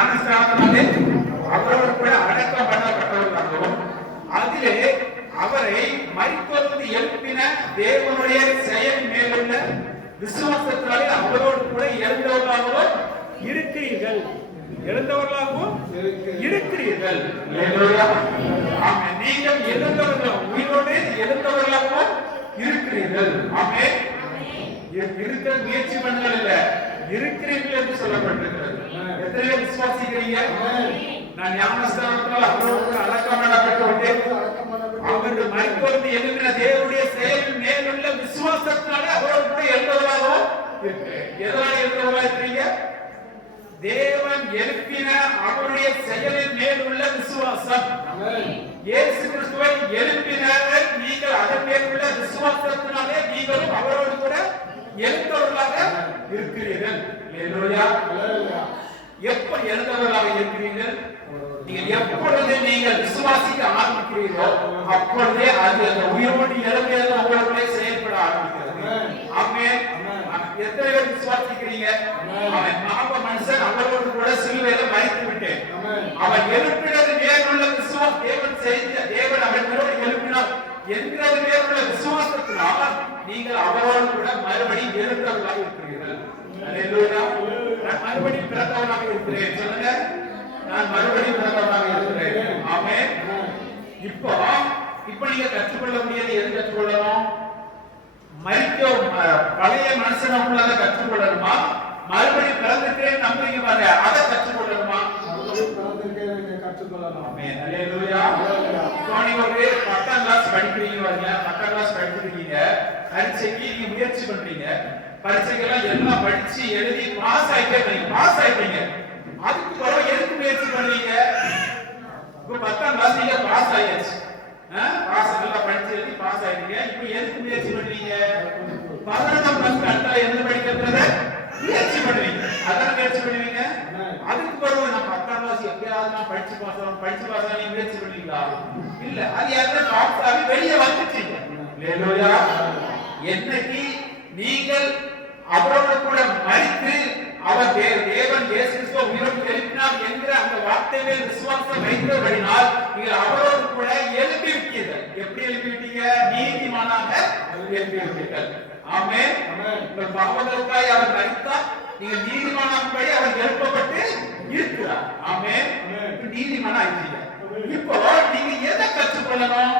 ஞானஸ்நானத்தினாலே அவரோடு கூட அடக்கம் பண்ணப்பட்டவர்களாகவும் அதிலே அவரை மரித்தோருக்கு எழுப்பின தேவனுடைய செயல் மேலுள்ள விசுவாசத்தினாலே அவரோடு கூட எழுந்தவர்களாகவும் இருக்கிறீர்கள். எழுந்தவர்களாகவும் இருக்கிறீர்கள். நீங்கள் எழுந்தவர்கள், உயிரோடு எழுந்தவர்களாகவும் இருக்கிறீர்கள். ஆமே. இருக்க முயற்சி பண்ணுங்கள் இல்ல, இருக்கிறீர்கள் என்று சொல்லப்பட்டிருக்கிறது. எத்தனை பேர் விசுவாசிக்கிறீங்க? நான் ஞானஸ்நானத்தால் அவரோடு அடக்கம் பண்ணப்பட்டேன். அவர்கள் மரித்தோருக்கு எழுப்பின தேவனுடைய செயலின் மேலுள்ள விசுவாசத்தினாலே அவரோடு கூட எழுந்தவர்களாகவும் இருக்கிறேன். எதனால எழுந்தவர்களா இருக்கிறீங்க? தேவன் எழுப்பின அவருடைய செயலின் மேல் உள்ள விசுவாசம். இயேசு கிறிஸ்துவை எழுப்பினார்கள். நீங்கள் அதன் மேல் உள்ள விசுவாசத்தினாலே நீங்களும் அவரோடு கூட எழுந்தவர்களாக இருக்கிறீர்கள். அல்லேலூயா. எப்ப எழுந்தவர்களாக இருக்கிறீர்கள்? நீங்கள் எப்பொழுது நீங்கள் விசுவாசிக்க ஆரம்பிக்கிறீர்களோ அப்பொழுதே அது அந்த உயிரோடு எழுப்பியது உங்களுக்குள்ளே செயல்பட ஆரம்பிக்கிறது. ஆமென். எத்தனை பேர் விசுவாசிக்கிறீங்க? அவன் பாவ மனுஷன் அவரோடு கூட சிலுவையில மரித்து விட்டேன். அவன் எழுப்பினது மேலுள்ள விசுவாசம், தேவன் அவர்களோடு எழுப்பினார் என்கிறது மேலுள்ள விசுவாசத்தினால் நீங்கள் அவரோடு கூட மறுபடியும் எழுந்தவர்களாக இருக்கிறீர்கள். அல்லேலூயா. நான் மறுபடியும் பிறந்தவனாக இருக்கிறேன். சொல்லுங்க, நான் மறுபடியும் பிறந்தவனாக இருக்கிறேன். ஆமென். இப்போ நீங்க கற்றுக்கொள்ள முடியாது. எது கற்றுக்கொள்ளணும்? மரிக்க பழைய மனுஷனுக்குள்ளத கற்றுக்கொள்ளணுமா? மறுபடியும் பிறந்துட்டேன் நம்புறீங்க பாருங்க, அதை கற்றுக்கொள்ளணுமா? கற்றுக்கொள்ளணும். ஆமென். அல்லேலூயா. நீங்க ஒரு 10ஆம் கிளாஸ் படிக்கிறீங்க பாருங்க, 10ஆம் கிளாஸ் படிக்கிறீங்க, பரீட்சைக்கு நீங்க முயற்சி பண்றீங்க, பரீட்சைக்கெல்லாம் எல்லாம் படிச்சு எழுதி பாஸ் ஆயிட்டீங்க. அதுக்கு பிறகு எதுக்கு முயற்சி பண்ணீங்க? இப்போ 10ஆம் கிளாஸ் நீங்க பாஸ் ஆயாச்சு, பாஸ் நல்லா படிச்சு எழுதி பாஸ் ஆயிட்டீங்க. இப்போ எதுக்கு முயற்சி பண்றீங்க? 11ஆம் கிளாஸ் அடுத்த என்ன படிக்கிறதுல முயற்சி பண்றீங்க. அதான் முயற்சி பண்ணுவீங்க. அதுக்கு பிறகு நான் 10ஆம் கிளாஸ் எப்பயாவது நான் படிச்சு பாஸ் ஆகணும் முயற்சி பண்ணுவீங்களா? இல்ல. அது யாருன்னா பாஸ் ஆகி வெளியே வந்துட்டீங்க. அல்லேலூயா. என்னைக்கு நீங்கள் அவரோடு கூட மரித்து அவர் தேவன் இயேசு கிறிஸ்துவை உயிரோடு எழுப்பினார் என்கிற அந்த வார்த்தை மேல் விசுவாசம் வைத்தபடினால் நீங்கள் அவரோடு கூட எழுப்பி விட்டீர்கள். எப்படி எழுப்பி விட்டீங்க? நீதிமானாக எழுப்பி விட்டீர்கள். ஆமென். உங்கள் பாவங்களுக்காய் அவர் மரித்தார், நீங்கள் நீதிமானாகும்படி அவர் எழுப்பப்பட்டு இருக்கிறார். ஆமென். நீதிமான ஆயிட்டீங்க. இப்போ நீங்க எதை கற்றுக்கொள்ளணும்?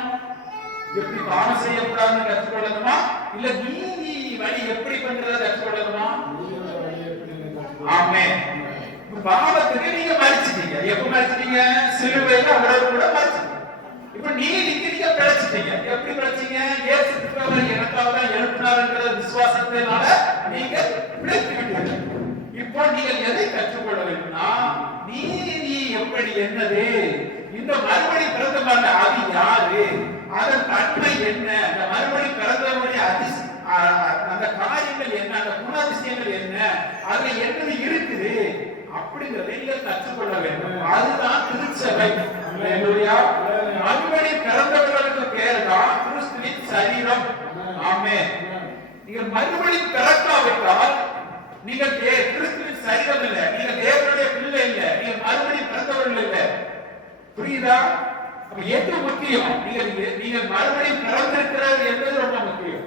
எப்படி பாவம் செய்யக்கூடாதுன்னு கற்றுக்கொள்ளணுமா? இல்ல நீதி வழி எப்படி பண்றத கற்றுக்கொள்ளணுமா? ஆமென். பாவத்துக்கு நீங்க மரிச்சிட்டீங்க. எப்ப மரிச்சிட்டீங்க? சிலுவையில அவரோடு கூட மரிச்சிட்டீங்க. இப்ப நீதிக்கு நீங்க பிழைச்சிட்டீங்க. எப்படி பிழைச்சீங்க? இயேசு கிறிஸ்து எனக்காக தான் எழுப்பினார்ங்கிற விசுவாசத்தினால நீங்க பிழைத்து விட்டீர்கள். இப்போ நீங்கள் எதை கற்றுக்கொள்ள வேண்டும்னா, நீதி எப்படி என்னது, இந்த மறுபடி பிறந்த மாதிரி அது யாரு, அதன் தன்மை என்ன, அந்த மறுபடி பிறந்தவருடைய அந்த காரியங்கள் என்ன, அந்த குணாதிசயங்கள் என்ன, அதுல என்னது இருக்குது அப்படிங்கறதை நீங்கள் கற்றுக்கொள்ள வேண்டும். அதுதான் திருச்சபை. அல்லேலூயா. மறுபடி பிறந்தவர்களுக்கு பேர் தான் கிறிஸ்துவின் சரீரம். ஆமென். நீங்கள் மறுபடி பிறக்காவிட்டால் நீங்கள் கிறிஸ்துவின் சரீரம் இல்லை, நீங்கள் தேவனுடைய பிள்ளை இல்லை, நீங்கள் மறுபடி பிறந்தவர்கள் இல்லை. புரியுதா? அப்ப எது முக்கியம்? நீங்கள் மறுபடியும் பிறந்திருக்கிறது என்பது ரொம்ப முக்கியம்.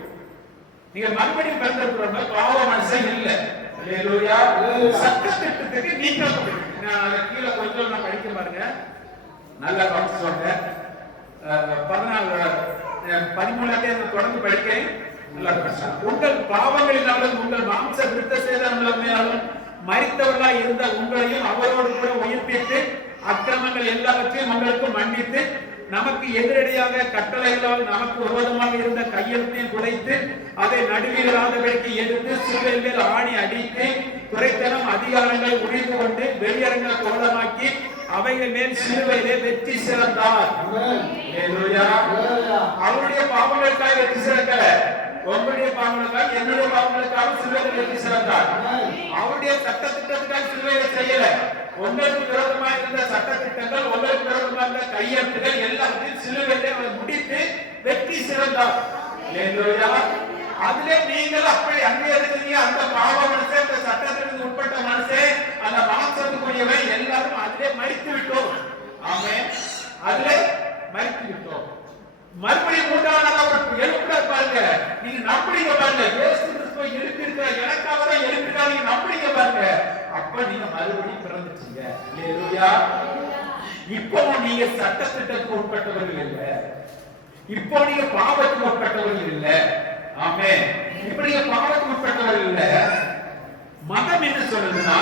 நீங்க மறுபடியும் பிறந்திருக்கிறவங்க பாவ மனுஷன் இல்லை. அல்லேலூயா. சட்டத்திட்டத்துக்கு நீக்கப்பட்டு நான் கீழே கொஞ்சம் நான் படிக்க பாருங்க, நல்லா கவனிச்சுவாங்க. 13 தொடர்ந்து படிக்கிறேன். நல்லா உங்கள் பாவங்களினாலும் உங்கள் மாம்ச விருத்த சேதங்களாலும் மரித்தவர்களாய் இருந்த உங்களையும் அவரோடு கூட உயிர்ப்பித்து அக்கிரமங்கள் எல்லாவற்றையும் உங்களுக்கு மன்னித்து நமக்கு எதிரடியாக கட்டளைகளால் நமக்கு விரோதமாக இருந்த கையெழுத்தையும் குலைத்து அதை நடுவீராதபடிக்கு எடுத்து சிலுவையில் மேல் ஆணி அடித்து துரைத்தனம் அதிகாரங்களை உரிந்து கொண்டு வெளியரங்க கோலமாக்கி அவைகள் மேல் சிலுவையிலே வெற்றி சிறந்தார். அவருடைய பாவங்களுக்காக வெற்றி சிறக்கல, உங்களுடைய பாவங்களுக்காக என்னுடைய பாவங்களுக்காக சிலுவையில் வெற்றி சிறந்தார். அவருடைய சட்ட திட்டத்துக்காக சிலுவையில செய்யல. உங்களுக்கு விரோதமாக இருந்த சட்ட திட்டங்கள், உங்களுக்கு விரோதமாக இருந்த கையெழுத்துகள் எல்லாத்தையும் சிலுவையிலே முடித்து வெற்றி சிறந்தார். அதுல நீங்கள் அப்படி அங்கே இருக்கிறீங்க. அந்த பாவ மனுஷன், அந்த சட்டத்திற்கு உட்பட்ட மனுஷன், அந்த மாம்சத்துக்குரியவன் எல்லாரும் மறுபடியும் பிறந்துட்டீங்க. அல்லேலூயா. இப்போ நீங்க சட்டத்திட்டத்துக்கு உட்பட்டவர்கள் இல்ல, இப்போ நீங்க பாவத்துக்கு உட்பட்டவர்கள் இல்ல. ஆமென். இப்போ நீங்க பாவத்துக்கு உட்பட்டவர்கள் இல்ல. மதம் என்ன சொல்லுதுன்னா,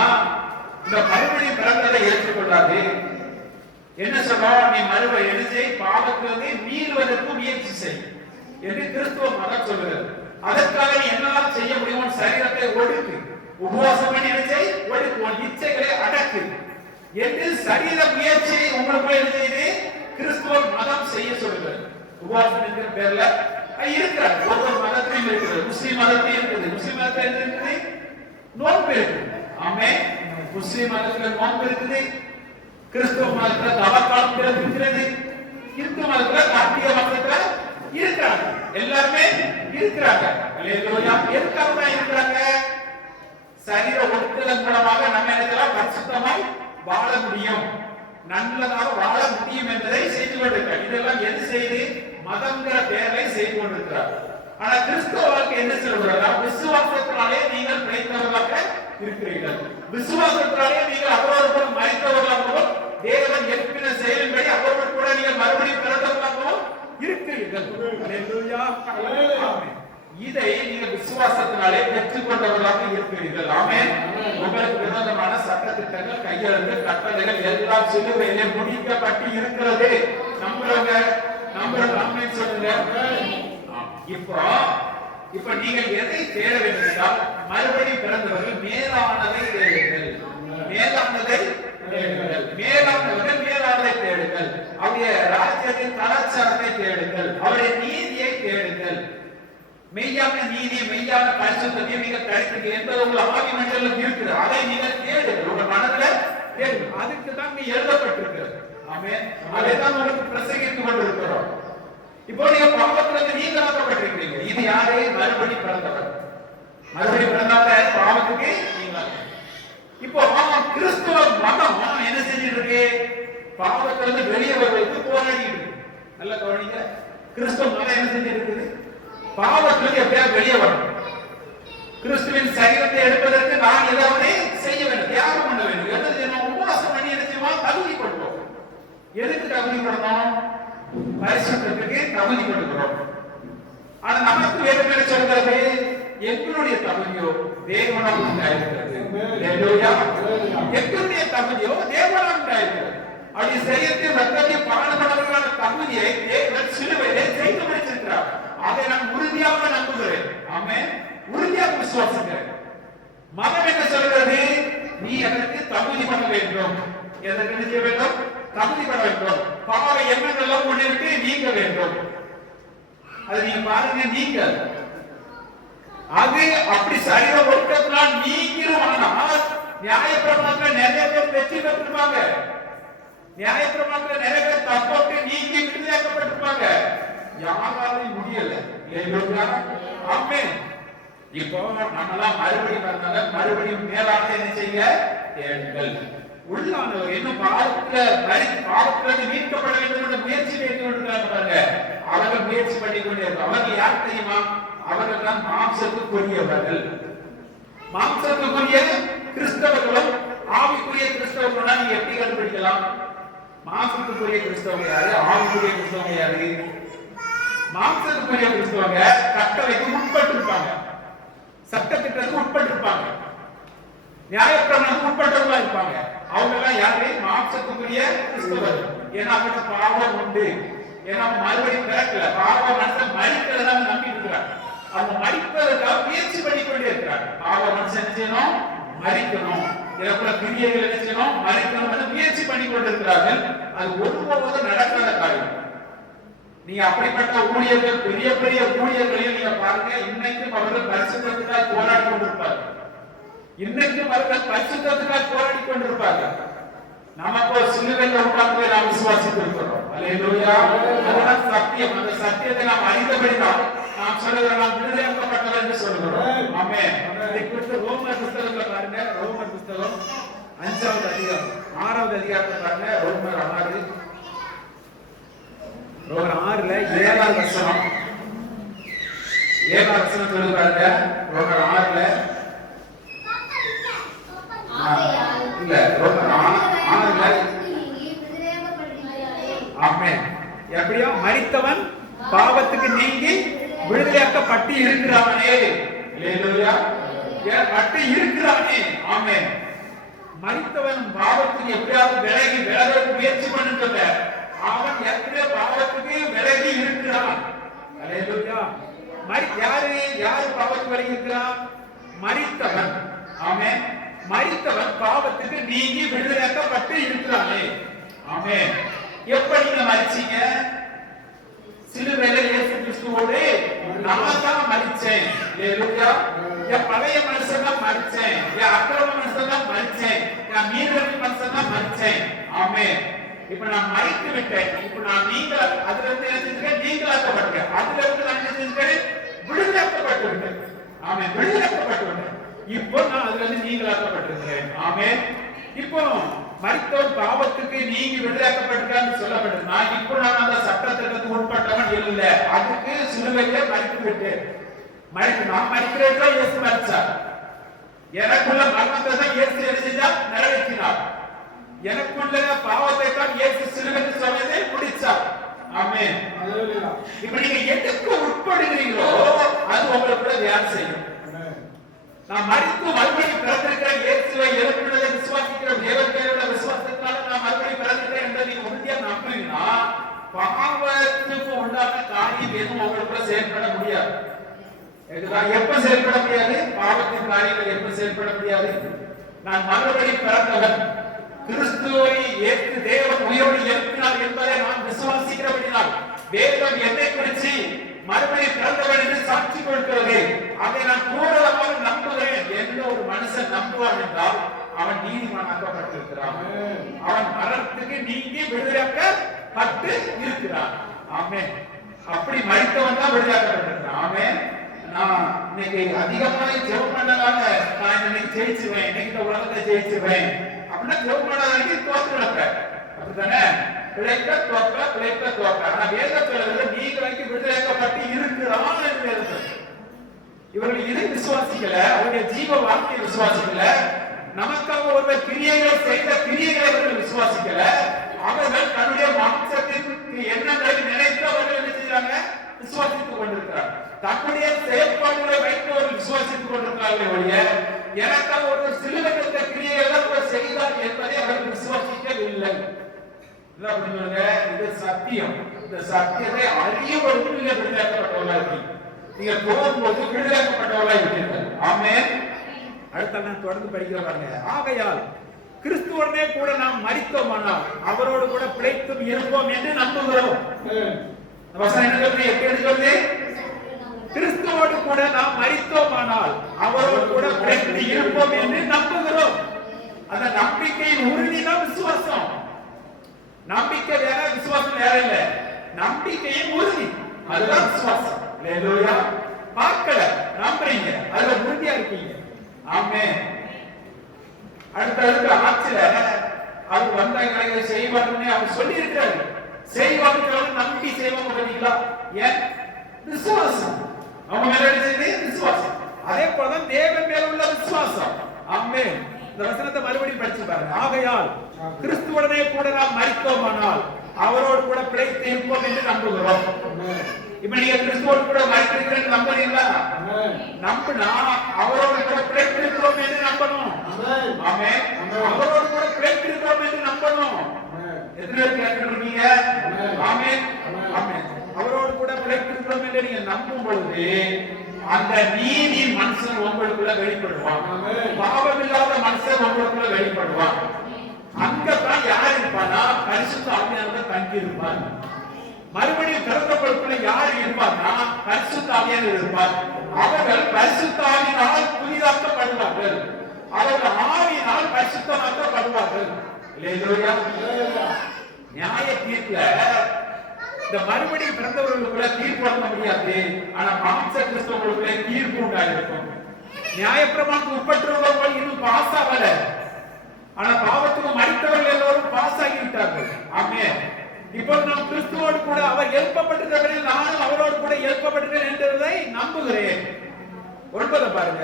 இந்த மறுபடியும் பிறந்ததை ஏற்றுக்கொள்ளாது. என்ன சொல்றோம்? நீ மறுபடியும் எழுதி பாவத்திலிருந்து மீள்வதற்கு முயற்சி செய் என்று கிறிஸ்துவ மதம் சொல்லுகிறது. அதற்காக நீ என்னெல்லாம் செய்ய முடியும்? சரீரத்தை ஒடுக்கு, உபவாசம் பண்ணி எழுதி ஒடுக்கு, உன் இச்சைகளை அடக்கு என்று சரீர முயற்சியை உங்களுக்கு எழுதி கிறிஸ்துவ மதம் செய்ய சொல்லுகிறது. உபவாசம் என்கிற பேர்ல இருக்கிறார். ஒவ்வொரு மதத்திலும் இருக்கிறது. முஸ்லிம் மதத்திலும் இருக்குது. முஸ்லிம் மதத்தில் இருக்குது நோன்பு இருக்குது. ஆமென். முஸ்லிம் மதத்தில் நோன்பு இருக்குது. கிறிஸ்துவ மதத்தில் தவக்காலம் இருக்கிறது. இந்து மதத்தில் கார்த்திகை மாசத்துல இருக்கிறாங்க. எல்லாருமே இருக்கிறாங்க. அல்லேலூயா. எதுக்காக தான் இருக்கிறாங்க? சரீர ஒடுக்குதல் மூலமாக நம்ம என்னெல்லாம் பரிசுத்தமாய் வாழ முடியும், நல்லதாக வாழ முடியும் என்பதை செய்து கொண்டிருக்கிறார். இதெல்லாம் எது செய்து? மதங்கிற பெயரை செய்து கொண்டிருக்கிறார். ஆனா கிறிஸ்தவ வாழ்க்கை என்ன சொல்றாங்க? விசுவாசத்தினாலே நீங்கள் பிழைத்தவர்களாக இருக்கிறீர்கள். விசுவாசத்தினாலே நீங்கள் அவரோடு கூட மரித்தவர்களாகவும் தேவன் எழுப்பின செயலின்படி அவரோடு கூட நீங்கள் மறுபடியும் பிறந்தவர்களாகவும் இருக்கிறீர்கள். அல்லேலூயா. ஆமென். இதை நீங்கள் விசுவாசத்தினாலே பெற்றுக்கொண்டவர்களாக இருக்கிறீர்கள். ஆமென். உங்களுக்கு விரோதமான சட்டத்திட்டங்கள், கையெழுத்து, கட்டளைகள் எல்லாம் சிலுவையிலே முடிக்கப்பட்டு இருக்கிறது. நம்புறவங்க ஆமென் சொல்லுங்க. இப்போ நீங்கள் எதை தேட வேண்டும் என்றால், மறுபடியும் பிறந்தவர்கள் மேலானதை தேடுங்கள். மேலானதை தேடுங்கள். மேலானவர்கள் மேலானதை தேடுங்கள். அவருடைய ராஜ்யத்தின் கலாச்சாரத்தை தேடுங்கள். அவருடைய நீதியை தேடுங்கள். மெய்யான நீதி, மெய்யான பரிசுத்தத்தை நீங்கள் கிடைத்தீங்க என்பது உங்கள் ஆவி மண்டலம் இருக்குது. அதை நீங்கள் தேடுங்கள். உங்க மனதுல தேடுங்கள். அதுக்கு தான் நீ எழுதப்பட்டிருக்கிறது. ஆமென். அதை தான் உங்களுக்கு பிரசங்கித்துக் கொண்டிருக்கிறோம். இப்போ நீங்க பாவத்திலிருந்து நீங்களாக்கப்பட்டிருக்கீங்க. இது யாரே? மறுபடி பிறந்தவர். மறுபடி பிறந்தவங்க பாவத்துக்கு நீங்களாக. இப்போ கிறிஸ்துவ மதம் என்ன செஞ்சிட்டு இருக்கு? பாவத்திலிருந்து வெளியே வருவதற்கு போராடிட்டு இருக்கு. நல்ல கவனிங்க. கிறிஸ்துவ மதம் என்ன செஞ்சிட்டு இருக்குது? பாவத்திலிருந்து எப்படியாவது வெளியே வரணும். கிறிஸ்துவின் சரீரத்தை எடுப்பதற்கு நான் ஏதாவது செய்ய வேண்டும், தியாகம் பண்ண வேண்டும். என்ன செய்யணும்? உபவாசம் பண்ணி என்ன செய்வோம்? தகுதிப்படுத்துவோம். எதுக்கு தகுதிப்படுத்தணும்? பரிசுத்தத்துக்கு தகுதிப்படுத்துகிறோம். ஆனா நமக்கு வேதனை சொல்கிறது, எங்களுடைய தகுதியோ தேவனால் உண்டாயிருக்கிறது. எங்களுடைய தகுதியோ தேவனால் உண்டாயிருக்கிறது. அப்படி சரீரத்தில் ரத்தத்தையும் பாடுபடுவதற்கான தகுதியை தேவன் சிலுவையிலே செய்து முடிச்சிருக்கிறார். அதை நான் உறுதியாக நம்புகிறேன். ஆமென். உறுதியாக விசுவாசிக்கிறேன். மதம் என்ன சொல்கிறது? நீ அதற்கு தகுதி பண்ண வேண்டும். எதற்கு என்ன செய்ய வேண்டும்? தகுதி பண்ண வேண்டும். பாவ எண்ணங்கள் எல்லாம் விட்டு நீங்க வேண்டும். அது நீங்க பாருங்க. நீங்கள் அது அப்படி சரீர ஒடுக்கத்தினால் நீங்கிருவானால் நியாயப்பிரமாணத்துல நிறைய பேர் வெற்றி பெற்றிருப்பாங்க. நியாயப்பிரமாணத்துல நிறைய பேர் தப்போட்டு நீங்கி விடுதலையாக்கப்பட்டிருப்பாங்க. யாராலும் முடியல. ஆமென். இப்போ நம்மளாம் மறுபடியும் வந்தாங்க. மறுபடியும் மேலாக என்ன செய்ய தேடுங்கள். உள்ளானவர் என்ன பாவத்திலிருந்து மீட்கப்பட வேண்டும் என்ற முயற்சி செய்து கொண்டிருக்காங்க. அவர்கள் முயற்சி பண்ணி கொண்டிருக்கிறார்கள். அவர்கள் யார் தெரியுமா? அவர்கள் தான் மாம்சத்துக்குரியவர்கள். மாம்சத்துக்குரிய கிறிஸ்தவர்களும் ஆவிக்குரிய கிறிஸ்தவர்களும் நீங்க எப்படி கண்டுபிடிக்கலாம்? மாம்சத்துக்குரிய கிறிஸ்தவங்க யாரு? ஆவிக்குரிய கிறிஸ்தவங்க யாரு? மாம்சத்துக்குரிய கிறிஸ்தவங்க கட்டளைக்கு உட்பட்டிருப்பாங்க, சட்டத்திட்டத்துக்கு உட்பட்டிருப்பாங்க, நியாயப்பிரமாணத்துக்கு உட்பட்டவர்களா இருப்பாங்க. அவங்க எல்லாம் யாரு? மாம்சத்துக்குரிய கிறிஸ்தவர்கள். ஏன்னா அவங்க பாவம் உண்டு. ஏன்னா மறுபடியும் பிறக்கல. பாவ மனுஷன் மறிக்கிறதான் நம்பிட்டு இருக்கிறாங்க. அவங்க மறிப்பதற்காக முயற்சி பண்ணி கொண்டே இருக்கிறாங்க. பாவ மனுஷன் என்ன செய்யணும்? மறிக்கணும். இதற்குள்ள கிரியைகள் என்ன செய்யணும்? மறிக்கணும் முயற்சி பண்ணி கொண்டிருக்கிறார்கள். அது ஒருபோதும் நடக்காத காரியம். நீங்க அப்படிப்பட்ட ஊழியர்கள், பெரிய பெரிய ஊழியர்களையும் நீங்க பாருங்க. இன்னைக்கும் அவர்கள் பரிசுத்தத்துக்காக போராடி கொண்டிருப்பார்கள். இன்னைக்கும் அவர்கள் பரிசுத்தத்துக்காக போராடி கொண்டிருப்பார்கள். நமக்கு சிலுவையில் உட்கார்ந்து நாம் விசுவாசித்திருக்கிறோம். அல்லேலூயா. அதுதான் சத்தியம். அந்த சத்தியத்தை நாம் அறிந்தபடிதான் நாம் சொல்லுகிறோம், விடுதலையாக்கப்பட்டவர் என்று சொல்லுகிறோம். ஆமென். இதை குறித்து ரோமர் புத்தகத்துல பாருங்க. ரோமர் புத்தகம் 5வது அதிகாரம் 6வது அதிகாரத்தை பாருங்க. ரோமர் 6 ரோமர் 6ல 7வது வசனம். 7வது வசனம் சொல்லுங்க பாருங்க. ரோமர் 6ல இல்ல இல்ல ஆமென். எப்படியோ மரித்தவன் பாவத்துக்கு நீங்கி விடுதலையாக்கப்பட்டு இருக்கிறானே. அல்லேலூயா. பட்டு இருக்கிறானே. ஆமென். மரித்தவன் பாவத்துக்கு எப்படியாவது விலக முயற்சி பண்ணுங்க. அவன் எப்படியோ பாவத்துக்கு விலகி இருக்கிறான். அல்லேலூயா. யாரு பாவத்துக்கு விலகி இருக்கிறான்? மரித்தவன். ஆமென். மரித்தவன் பாவத்துக்கு நீங்கி விடுதலையாக்கப்பட்டு இருக்கிறானே. ஆமென். எப்ப நீங்க மரிச்சீங்க? சிலுவையில இயேசு கிறிஸ்துவோடு நான் தான் மரிச்சேன். அல்லேலூயா. என் பழைய மனுஷன் தான் மரிச்சேன். என் அக்கிரம மனுஷன் தான் மரிச்சேன். என் மீறல் மனுஷன் தான் மரிச்சேன். ஆமென். இப்ப நான் மரித்து விட்டேன். இப்ப நான் அதுல இருந்து என்ன செஞ்சேன்? நீங்களாக்கப்பட்டேன். அதுல இருந்து நான் என்ன செஞ்சேன்? விடுதலையாக்கப்பட்டு விட்டேன். ஆமென். விடுதலையாக்கப்பட்டு விட்டேன். இப்போ நான் அதுல இருந்து நீங்களாக்கப்பட்டிருக்கிறேன். ஆமென். இப்போ மரித்தவன் பாவத்துக்கு நீங்கி விடுதலையாக்கப்பட்டிருக்கான்னு சொல்லப்பட்டிருந்தா இப்போ நான் அந்த சட்டத்திற்கு உட்பட்டவன் இல்லை. அதுக்கு சிலுவையிலே மரித்து விட்டேன். நான் மரிக்கிறேன். இயேசு மரிச்சார். எனக்குள்ள மரணத்தை தான் இயேசு என்ன செஞ்சார்? நிறைவேற்றினார். எனக்குள்ள பாவத்தை தான் இயேசு சிலுவையில் சுமந்து முடிச்சார். ஆமென். இப்ப நீங்க எதுக்கு உட்படுகிறீங்களோ அது உங்களுக்கு தியானம் செய்யும். நான் மரித்து மறுபடியும் பிறந்திருக்கிற இயேசுவை எழுப்பினதை விசுவாசிக்கிற தேவனுடைய விசுவாசத்தினால நான் மறுபடியும் பிறந்திருக்கிறேன் என்று நீங்க உறுதியா நம்புறீங்கன்னா பாவத்துக்கு உண்டான காரியம் எதுவும் உங்களுக்குள்ள செயல்பட முடியாது. எப்ப செயல்பட முடியாது? பாவத்தின் காரியங்கள் எப்ப செயல்பட முடியாது? நான் மறுபடியும் பிறந்தவன், கிறிஸ்துவை ஏற்று தேவன் உயிரோடு எழுப்பினார் என்பதை நான் விசுவாசிக்கிறபடினால் வேதம் என்னை குறித்து மறுபடியும் பிறந்தவன் என்று சாட்சி கொடுக்கிறது. அதை நான் பூரணமாக நம்புகிறேன். எந்த ஒரு மனுஷன் நம்புவான் என்றால் அவன் நீதிமானாக்கப்பட்டிருக்கிறான். அவன் மரணத்துக்கு நீங்கி விடுதலையாக்கப்பட்டு இருக்கிறான். ஆமென். அப்படி மரித்தவன் தான் விடுதலையாக்கப்பட்டிருக்கிறான். ஆமென். நான் இன்னைக்கு அதிகமாக ஜெபம் பண்ணதால நான் இன்னைக்கு ஜெயிச்சுவேன், இன்னைக்கு இந்த உலகத்தை ஜெயிச்சுவேன் அப்படின்னா ஜெபம் பண்ணாதே தோத்து கிடப்பேன். அப்படித்தானே? பிழைக்க தோக்க. ஆனா வேதத்துல நீங்களுக்கு விடுதலையாக்கப்பட்டு இருக்கிறான் என்று எழுதுறது. இவர்கள் இதை விசுவாசிக்கல, அவருடைய ஜீவ வாழ்க்கையை விசுவாசிக்கல, நமக்காக ஒருவர் கிரியைகளை செய்த கிரியைகளை அவர்கள் விசுவாசிக்கல. அவர்கள் தன்னுடைய மாம்சத்தின் எண்ணங்களை நினைத்து அவர்கள் என்ன செய்யறாங்க? விசுவாசித்துக் கொண்டிருக்கிறார். தன்னுடைய செயல்பாடுகளை வைத்து ஒரு விசுவாசித்துக் கொண்டிருக்கிறார்கள் ஒழிய எனக்காக ஒரு சிலுவைத்த கிரியைகளை செய்தார் என்பதை அவர்கள் விசுவாசிக்கவில்லை. இது சத்தியம். இந்த சத்தியத்தை அறியப்படுத்தி நீங்க விடுதலையாக்கப்பட்டவர்களா இருக்கீங்க. நீங்க போகும்போது விடுதலையாக்கப்பட்டவர்களா இருக்கீர்கள். ஆமென். அடுத்த நான் தொடர்ந்து படிக்கிற பாருங்க. ஆகையால் கிறிஸ்துவுடனே கூட நாம் மரித்தோமானால் அவரோடு கூட பிழைத்தும் இருப்போம் என்று நம்புகிறோம். வசனம் என்ன சொல்றது? எப்படி சொல்றது? கிறிஸ்துவோடு கூட நாம் மரித்தோமானால் அவரோடு கூட பிழைத்து இருப்போம் என்று நம்புகிறோம். அந்த நம்பிக்கையின் உறுதிதான் விசுவாசம். நம்பிக்கை வேற, விசுவாசம் வேற இல்ல. நம்பிக்கையின் உறுதி அதுதான் விசுவாசம். அல்லேலூயா. பார்க்கல, நம்புறீங்க, அதுல உறுதியா இருக்கீங்க. ஆமென். அடுத்த ஆட்சியில அவர் வந்தாங்க செய்வாங்கன்னு அவர் சொல்லி இருக்கிறாரு. செய்வாங்க நம்பி செய்வாங்க பார்த்தீங்களா? ஏன்? விசுவாசம். அவங்க மேல செய்து விசுவாசம். அதே போலதான் தேவன் மேல உள்ள விசுவாசம். ஆமென். இந்த வசனத்தை மறுபடியும் படிச்சு பாருங்க. ஆகையால் கிறிஸ்துவுடனே கூட நாம் மரித்தோமானால் அவரோடு கூட பிழைத்து இருப்போம் என்று நம்புகிறோம். இப்ப நீங்க கிறிஸ்துவோடு கூட மரித்திருக்கிறேன்னு நம்புறீங்களா? நம்பினா அவரோடு கூட பிழைத்து இருக்கிறோம் என்று நம்பணும். ஆமென். அவரோடு கூட பிழைத்து இருக்கிறோம் என்று நம்பணும். எத்தனை பேர் கேட்கிறீங்க? ஆமென். ஆமென். அவரோடு கூட பிழைத்து இருக்கிறோம் என்று நீங்க நம்பும் பொழுது அந்த நீதி மனுஷன் உங்களுக்குள்ள வெளிப்படுவான். பாவம் இல்லாத மனுஷன் உங்களுக்குள்ள வெளிப்படுவான். அங்கதான் யார் இருப்பானா? பரிசுத்த ஆவியானவர் தங்கி இருப்பார். மறுபடியும் பிறந்தவர்களுக்குள்ள யார் இருப்பார்னா பரிசுத்த ஆவியானவர் இருப்பார். அவர்கள் பரிசுத்த ஆவியினால் புதிதாக்கப்படுவார்கள். அவர்கள் ஆவியினால் பரிசுத்தமாக்கப்படுவார்கள். அல்லேலூயா. நியாய தீர்ப்புல இந்த மறுபடியும் பிறந்தவர்களுக்குள்ள தீர்ப்பு வழங்க முடியாது. ஆனா மாம்ச கிறிஸ்தவர்களுக்குள்ள தீர்ப்பு உண்டாயிருக்கும். நியாயப்பிரமாணத்துக்கு உட்பட்டவர்கள் இன்னும் பாஸ் ஆகல. ஆனா பாவத்துக்கு மரித்தவர்கள் எல்லோரும் பாஸ் ஆகிவிட்டார்கள். ஆமென். இப்போ நாம் கிறிஸ்துவோடு கூட அவர் எழுப்பப்பட்டிருக்கிறவர்கள் நானும் அவரோடு கூட எழுப்பப்பட்டிருக்கிறேன் என்பதை நம்புகிறேன். 9 பாருங்க.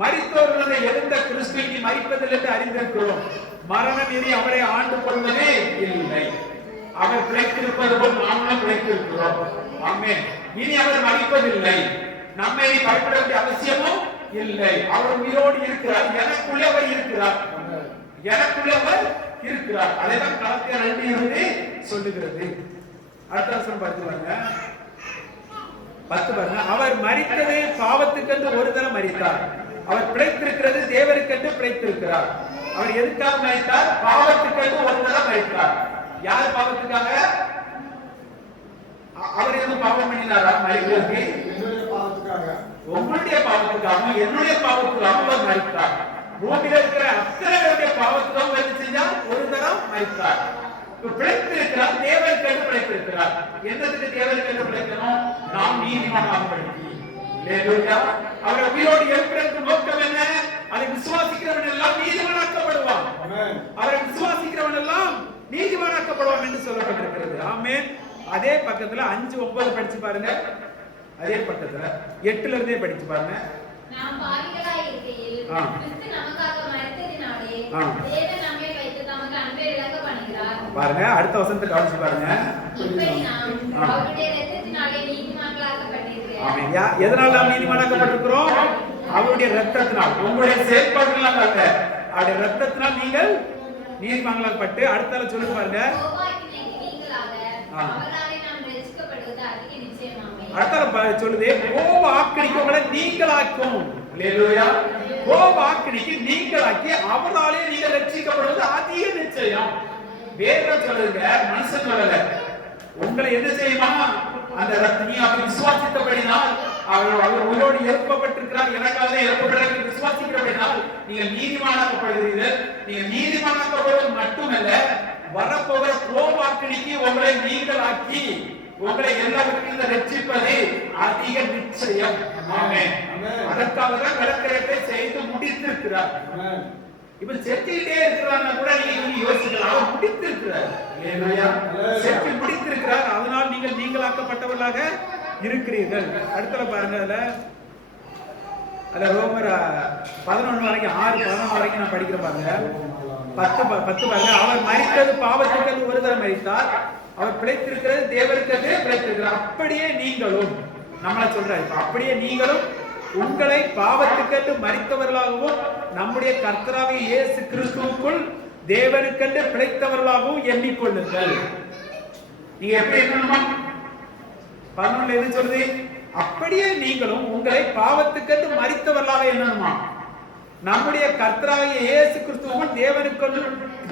மரித்தோரிலிருந்து எழுந்த கிறிஸ்து இனி மரிப்பதில்லை என்று அறிந்திருக்கிறோம். மரணம் இனி அவரை ஆண்டு கொள்வதே இல்லை. அவர் பிழைத்திருப்பது போல் நாமும் பிழைத்திருக்கிறோம். ஆமென். இனி அவர் மரிப்பதில்லை. நம்மை பயப்பட வேண்டிய அவசியமும் இல்லை. அவர் உயிரோடு இருக்கிறார். எனக்குள்ளே அவர் இருக்கிறார். எனக்குள்ளே அவர் இருக்கிறார். அதைதான் கலாத்தியர் 2:20 சொல்லுகிறது. அடுத்த வசனம் பாருங்க. 10 பாருங்க. அவர் மரித்தது பாவத்துக்கென்று ஒரு தரம் மரித்தார். அவர் பிழைத்திருக்கிறது தேவனுக்கென்று பிழைத்திருக்கிறார். அவர் எதுக்காக மரித்தார்? பாவத்துக்கென்று ஒரு தரம் மரித்தார். யார் பாவத்துக்காக? அவர் எதுவும் பாவம் பண்ணினாரா? மரிக்கிறதுக்கு உங்களுடைய பாவத்துக்காக, என்னுடைய பாவத்துக்காக அவர் மரித்தார். பூமியில இருக்கிற அத்தனை பேருடைய பாவத்துக்காக என்ன செஞ்சார்? ஒரு தரம் மரித்தார். பிழைத்திருக்கிறார், தேவனுக்கென்று பிழைத்திருக்கிறார். என்னதுக்கு தேவனுக்கென்று பிழைக்கணும்? நாம் நீதிமானாகும்படி. அல்லேலூயா. அவர் உயிரோடு எழுப்புறதுக்கு நோக்கம் என்ன? அதை விசுவாசிக்கிறவன் எல்லாம் நீதிமானாக்கப்படுவான். அவரை விசுவாசிக்கிறவன் எல்லாம் நீதிமானாக்கப்படுவான் என்று சொல்லப்பட்டிருக்கிறது. ஆமென். அதே பக்கத்துல 5:9 படிச்சு பாருங்க. அதே பக்கத்துல 8ல இருந்தே படிச்சு பாருங்க. நாம் பாவிகளாய் இருக்கையில் கிறிஸ்து நமக்காக மரித்ததினாலே தேவன் நம்மை வைத்து தமக்கு அன்பை விளங்க பண்ணுகிறார். பாருங்க அடுத்த வசனத்தை கவனிச்சு பாருங்க. இப்படி நாம் அவருடைய இரத்தத்தினாலே நீதிமான்களாக்கப்பட்டிருக்கிறோம். ஆமென். எதனால நாம் நீதிமானாக்கப்பட்டிருக்கிறோம்? அவருடைய இரத்தத்தினால். உங்களுடைய செயல்பாடுகளால் அல்ல, அவருடைய இரத்தத்தினால் நீங்கள் நீதிமான்களாக்கப்பட்டு. அடுத்தால சொல்லு பாருங்க. அடுத்த சொல்லுது கோப ஆக்கினிக்கு நீங்களாக்கும். அல்லேலூயா. கோப ஆக்கினிக்கு நீங்களாக்கி அவராலே நீங்கள் ரட்சிக்கப்படுவது அதிக நிச்சயம். வேதம் சொல்லுங்க, மனுஷன் சொல்லல. உங்களை என்ன செய்யுமா? அந்த நீ அவர் விசுவாசித்தபடினால், அவர் உயிரோடு எழுப்பப்பட்டிருக்கிறார், எனக்காக எழுப்பப்பட்ட விசுவாசிக்கிறபடினால் நீங்கள் நீதிமானாக்கப்படுகிறீர்கள். நீங்கள் நீதிமானாக்கப்படுவது மட்டுமல்ல, வரப்போகிற கோபாக்கினிக்கு உங்களை நீங்களாக்கி உங்களை எல்லாவற்றிலும் ரட்சிப்பது அதிக நிச்சயம். ஆமென். அதற்காக தான் விளக்கத்தை செய்து முடித்திருக்கிறார். இப்ப செத்திட்டே இருக்கிறாங்க கூட நீங்க யோசிக்கலாம், அவர் முடித்திருக்கிறார். அல்லேலூயா. செத்து முடித்திருக்கிறார். அதனால் நீங்கள் நீங்களாக்கப்பட்டவர்களாக இருக்கிறீர்கள். அடுத்தல பாருங்க. அதுல ரோமர் 11 வரைக்கும் 6:11 வரைக்கும் நான் படிக்கிறேன் பாருங்க. 10 பாருங்க. அவர் மரித்தது பாவத்துக்கு ஒரு தரம் மரித்தார். அவர் பிழைத்திருக்கிறது தேவனுக்கே பிழைத்திருக்கிறார். அப்படியே நீங்களும், நம்மள சொல்றாரு, அப்படியே நீங்களும் உங்களை பாவத்துக்கென்று மரித்தவர்களாகவும் நம்முடைய கர்த்தராகிய இயேசு கிறிஸ்துவுக்குள் தேவனுக்கென்று பிழைத்தவர்களாகவும் எண்ணிக்கொள்ளுங்கள். நீங்க எப்படி எண்ணணுமா? 11 என்ன சொல்லுது? அப்படியே நீங்களும் உங்களை பாவத்துக்கென்று மரித்தவர்களாக எண்ணணுமா? நம்முடைய கர்த்தராகிய இயேசு கிறிஸ்துவுக்குள்